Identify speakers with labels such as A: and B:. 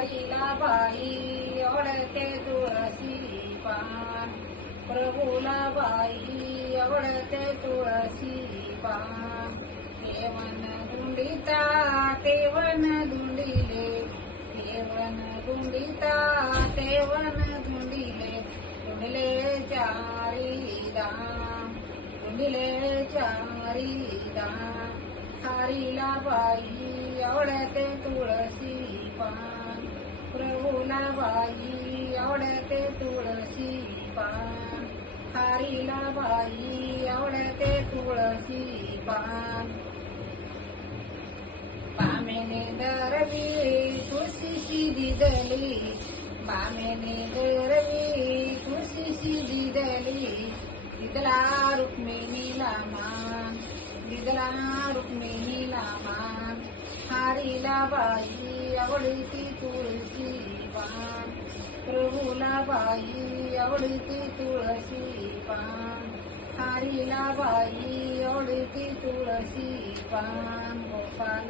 A: हारीला बाई आवडते तुळशी पान. प्रभूला बाई आवडते तुळशी पान. केवन गुंडिता तेवन धुंडिले केवन गुंडिता तेवन धुंडिले धुंडिले चारी दाम धुंडिले चारी दाम बाई आवडते तुळशी बाई आवडते तुळशी पान हारीला बाई आवडते तुळशी पान पामेने दरवी तुळशीची दिदली. पामेने दरवी तुळशीशी दिदली. दिदला रुक्मिणीला मान. दिदला रुक्मिणीला मान. हारीला बाई आवडती तुळशी बाई आवडती तुळशी पान. हारीला बाई आवडती तुळशी पान गोपाल.